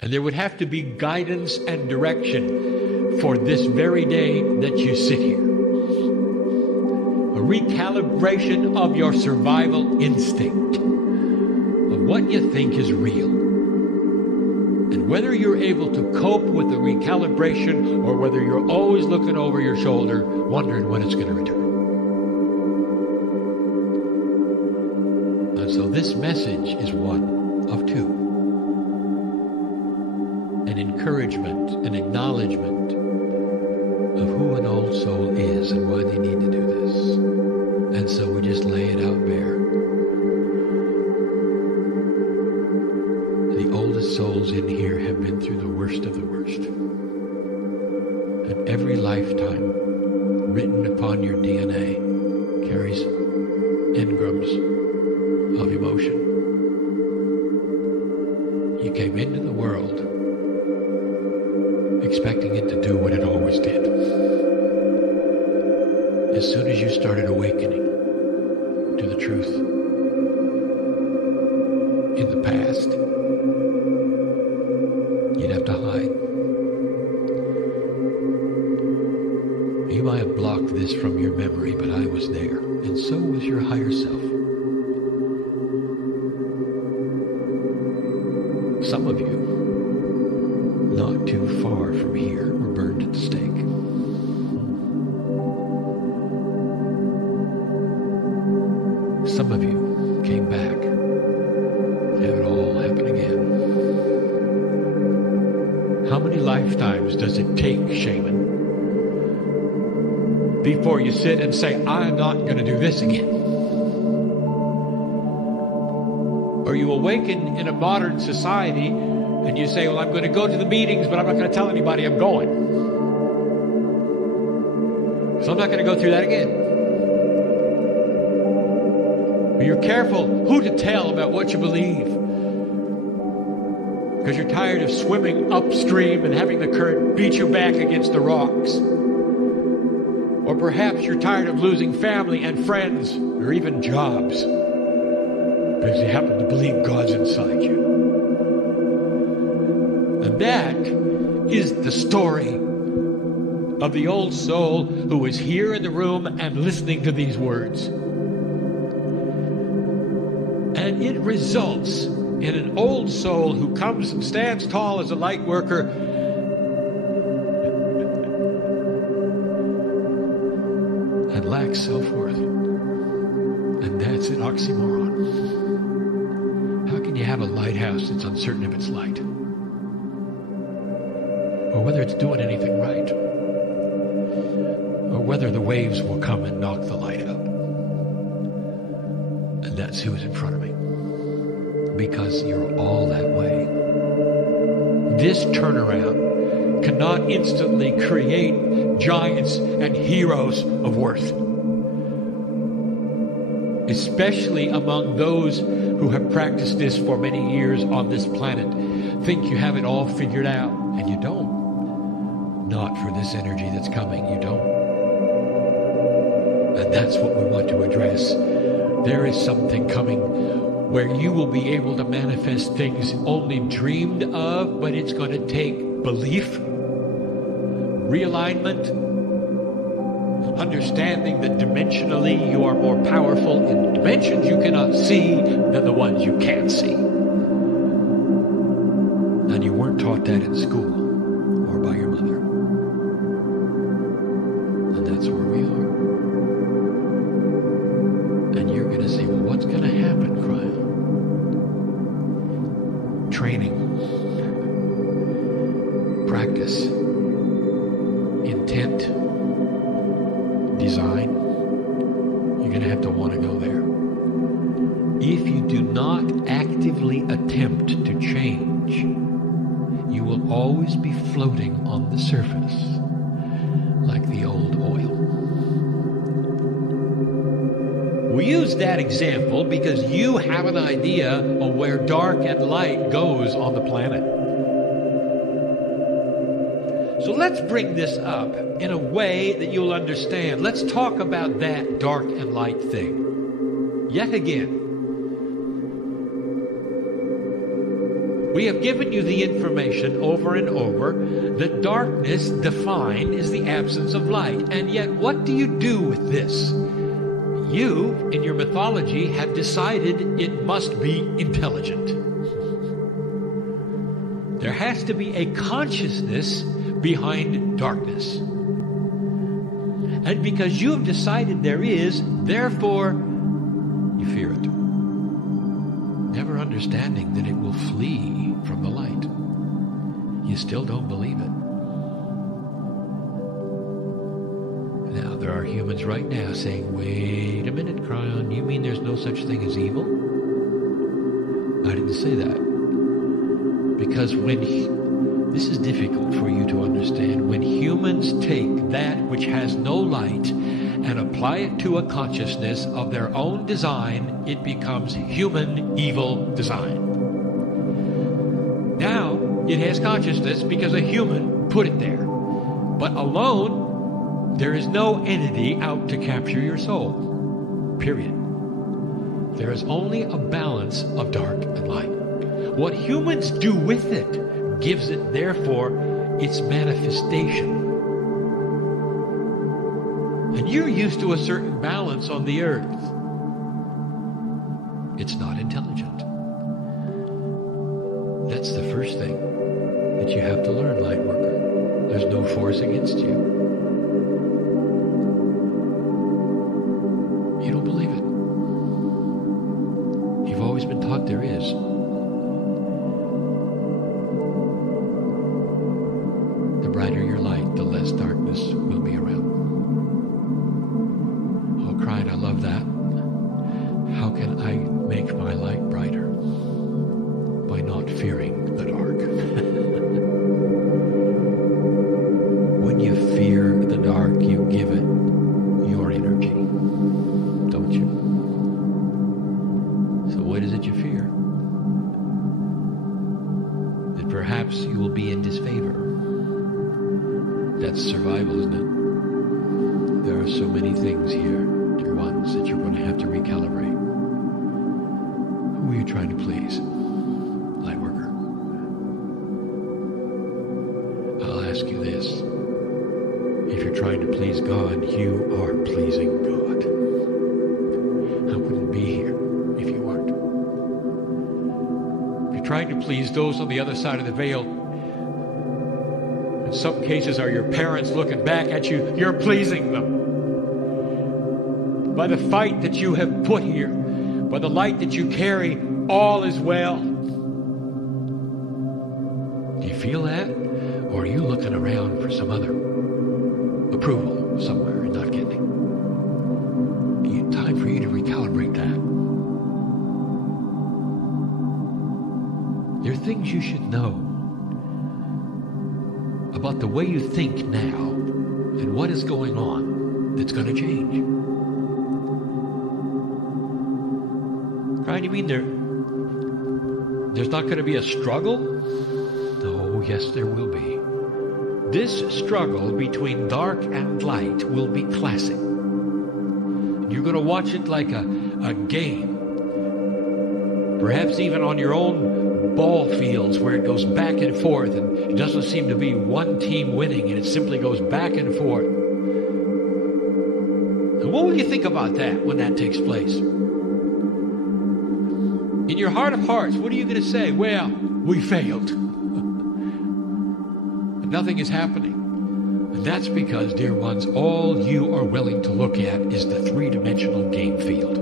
And there would have to be guidance and direction for this very day that you sit here. A recalibration of your survival instinct, of what you think is real. And whether you're able to cope with the recalibration or whether you're always looking over your shoulder, wondering when it's going to return. And so this message is one of two. An encouragement, an acknowledgement of who an old soul is and why they need to do this. And so we just lay it out bare. The oldest souls in here have been through the worst of the worst. And every lifetime written upon your DNA carries engrams of emotion. You came into the world expecting it to do what it always did. As soon as you started awakening to the truth in the past, you'd have to hide. You might have blocked this from your memory, but I was there, and so was your higher self. Some of you, not too far from here, were burned at the stake. Some of you came back to have it all happen again. How many lifetimes does it take, shaman, before you sit and say, I'm not going to do this again? Or you awaken in a modern society and you say, well, I'm going to go to the meetings, but I'm not going to tell anybody I'm going. So I'm not going to go through that again. But you're careful who to tell about what you believe. Because you're tired of swimming upstream and having the current beat you back against the rocks. Or perhaps you're tired of losing family and friends, or even jobs, because you happen to believe God's inside you. And that is the story of the old soul who is here in the room and listening to these words. And it results in an old soul who comes and stands tall as a light worker and lacks self-worth. And that's an oxymoron. How can you have a lighthouse that's uncertain of its light? Or whether it's doing anything right? Or whether the waves will come and knock the light out? And that's who's in front of me. Because you're all that way. This turnaround cannot instantly create giants and heroes of worth. Especially among those who have practiced this for many years on this planet. Think you have it all figured out, and you don't. Not for this energy that's coming, you don't. And that's what we want to address. There is something coming where you will be able to manifest things only dreamed of, but it's going to take belief, realignment, understanding that dimensionally you are more powerful in dimensions you cannot see than the ones you can see. And you weren't taught that in school or by your mother. And that's where we are. And you're going to say, well, what's going to happen, Cryo? Training, practice, intent, design. You're going to have to want to go there. If you do not actively attempt to change, you will always be floating on the surface like the old oil. We use that example because you have an idea of where dark and light goes on the planet. So let's bring this up in a way that you'll understand. Let's talk about that dark and light thing. Yet again. We have given you the information over and over that darkness defined is the absence of light. And yet, what do you do with this? You, in your mythology, have decided it must be intelligent. There has to be a consciousness behind darkness. And because you have decided there is, therefore, you fear it. Never understanding that it will flee from the light. You still don't believe it. Now, there are humans right now saying, wait a minute, Cryon, you mean there's no such thing as evil? I didn't say that. Because this is difficult for you to understand. When humans take that which has no light and apply it to a consciousness of their own design, it becomes human evil design. Now, it has consciousness because a human put it there. But alone, there is no entity out to capture your soul. Period. There is only a balance of dark and light. What humans do with it gives it, therefore, its manifestation. And you're used to a certain balance on the earth. It's not intelligent. That's the first thing that you have to learn, Lightworker. There's no force against you. You don't believe it. You've always been taught there is. The brighter your light, the less darkness will be around. Oh, crying, I love that. How can I make my light brighter? By not fearing the dark. When you fear the dark, you give it your energy, don't you? So what is it you fear? That perhaps you will be in disfavor. That's survival, isn't it? There are so many things here, dear ones, that you're going to have to recalibrate. Who are you trying to please? Lightworker. I'll ask you this. If you're trying to please God, you are pleasing God. I wouldn't be here if you weren't. If you're trying to please those on the other side of the veil, in some cases are your parents looking back at you, you're pleasing them. By the fight that you have put here, by the light that you carry, all is well. Do you feel that? Or are you looking around for some other approval somewhere and not getting it? Time for you to recalibrate that. There are things you should know about the way you think now and what is going on that's going to change. Right? You mean there's not going to be a struggle? Oh, yes, there will be. This struggle between dark and light will be classic. You're going to watch it like a game. Perhaps even on your own ball fields where it goes back and forth and it doesn't seem to be one team winning and it simply goes back and forth. And what will you think about that when that takes place? In your heart of hearts, what are you going to say? Well, we failed. And nothing is happening. And that's because, dear ones, all you are willing to look at is the three-dimensional game field.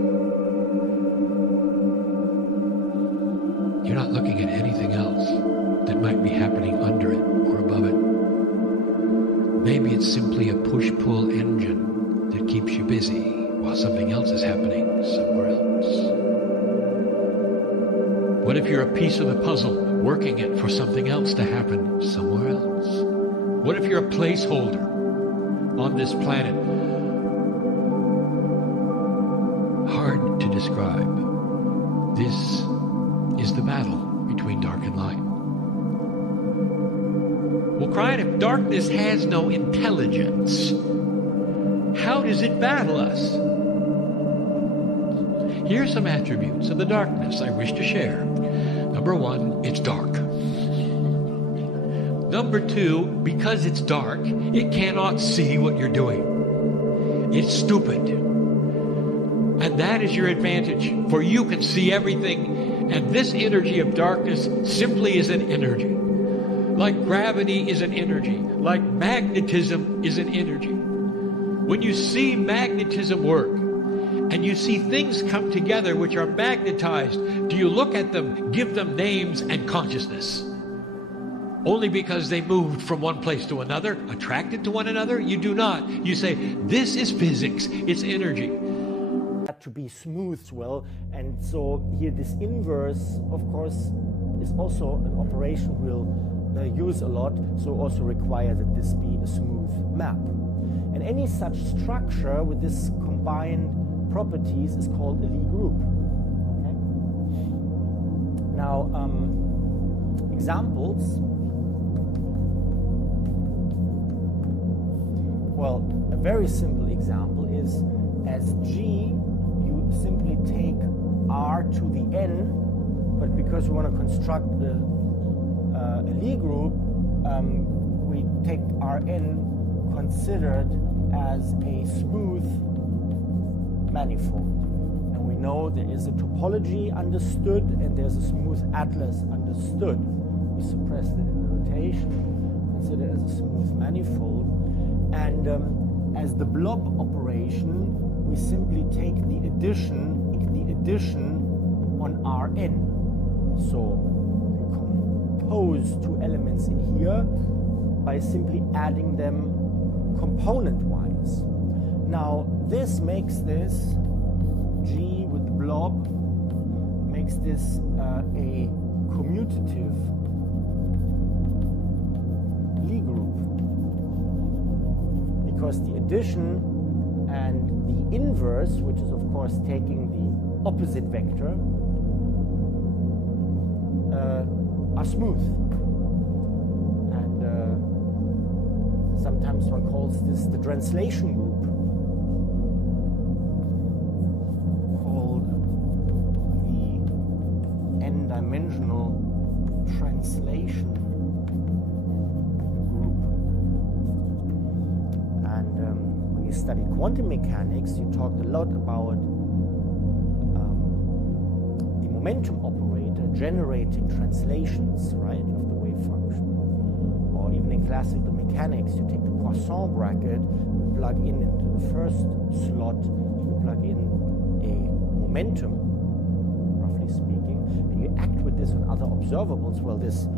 You're not looking at anything else that might be happening under it or above it. Maybe it's simply a push-pull engine that keeps you busy while something else is happening somewhere else. What if you're a piece of the puzzle, working it for something else to happen somewhere else? What if you're a placeholder on this planet? Hard to describe. This is the battle between dark and light. Well, crying, if darkness has no intelligence, how does it battle us? Here are some attributes of the darkness I wish to share. Number one, it's dark. Number two, because it's dark, it cannot see what you're doing. It's stupid. And that is your advantage, for you can see everything. And this energy of darkness simply is an energy. Like gravity is an energy. Like magnetism is an energy. When you see magnetism work, and you see things come together which are magnetized, do you look at them, give them names and consciousness? Only because they moved from one place to another, attracted to one another? You do not. You say, this is physics, it's energy. To be smoothed well, and so here this inverse, of course, is also an operation we'll use a lot, so also require that this be a smooth map. And any such structure with this combined properties is called a Lie group. Okay? Now, examples. Well, a very simple example is as G, you simply take R to the N, but because we want to construct a Lie group, we take Rn considered as a smooth manifold. And we know there is a topology understood and there's a smooth atlas understood. We suppressed it in the notation, consider it as a smooth manifold. And as the blob operation, we simply take the addition on Rn. So you compose two elements in here by simply adding them component-wise. Now, this makes this, G with the blob, makes this a commutative Lie group. Because the addition and the inverse, which is of course taking the opposite vector, are smooth. And sometimes one calls this the translation group. N-dimensional translation group. And when you study quantum mechanics, you talked a lot about the momentum operator generating translations, right, of the wave function. Or even in classical mechanics, you take the Poisson bracket, you plug in into the first slot, you plug in a momentum, roughly speaking, and you act with this on other observables. Well, this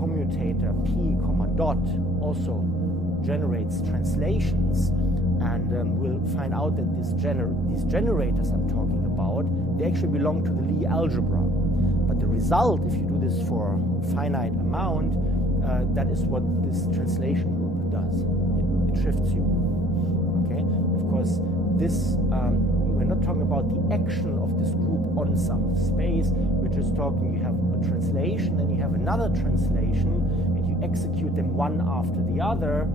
commutator P, dot also generates translations, and we'll find out that these generators I'm talking about, they actually belong to the Lie algebra. But the result, if you do this for a finite amount, that is what this translation group does. It shifts you. Okay? Of course, this we're not talking about the action of this group on some space. We're just talking, you have a translation and you have another translation, and you execute them one after the other.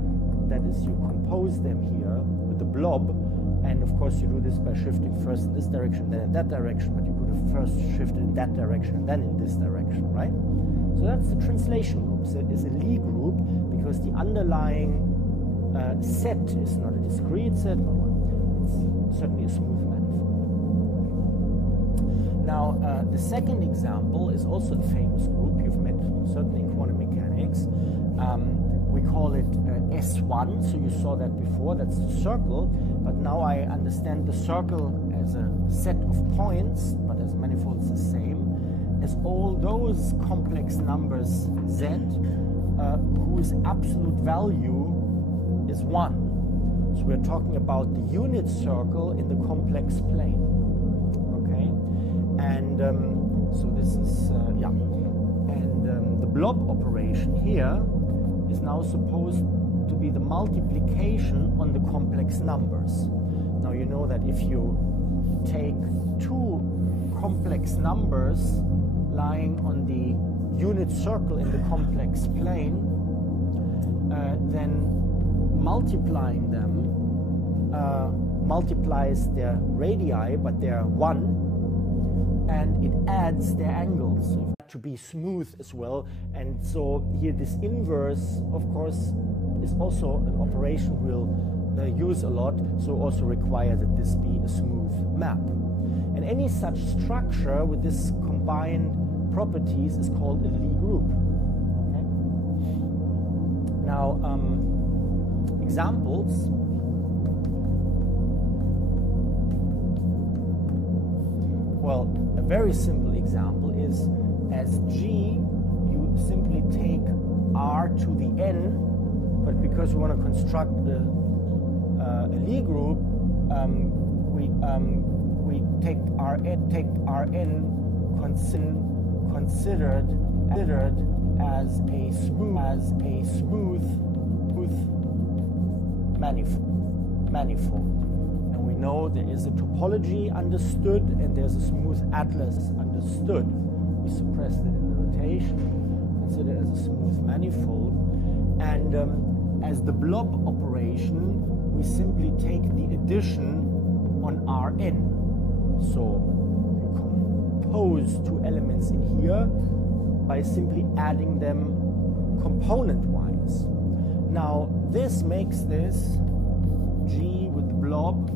That is, you compose them here with the blob. And of course, you do this by shifting first in this direction, then in that direction, but you could have first shifted in that direction and then in this direction, right? So that's the translation group. So it is a Lie group because the underlying set is not a discrete set, no, it's certainly a smooth manifold. Now, the second example is also a famous group you've met certainly in quantum mechanics. We call it S1, so you saw that before, that's the circle, but now I understand the circle as a set of points, but as a manifold it's the same, as all those complex numbers Z, whose absolute value is 1. So we're talking about the unit circle in the complex plane, okay? And so this is, yeah, and the blob operation here is now supposed to be the multiplication on the complex numbers. Now you know that if you take two complex numbers lying on the unit circle in the complex plane, then multiplying them multiplies their radii, but they're 1, and it adds their angles. So if you to be smooth as well. And so here this inverse, of course, is also an operation we'll use a lot, so also require that this be a smooth map. And any such structure with this combined properties is called a Lie group. Okay? Now, examples. Well, a very simple example is as G, you simply take R to the N, but because we want to construct a Lie group, we take Rn considered as a smooth manifold. And we know there is a topology understood and there's a smooth atlas understood. We suppress that in the notation, consider it as a smooth manifold. And as the blob operation, we simply take the addition on Rn. So you compose two elements in here by simply adding them component-wise. Now this makes this G with the blob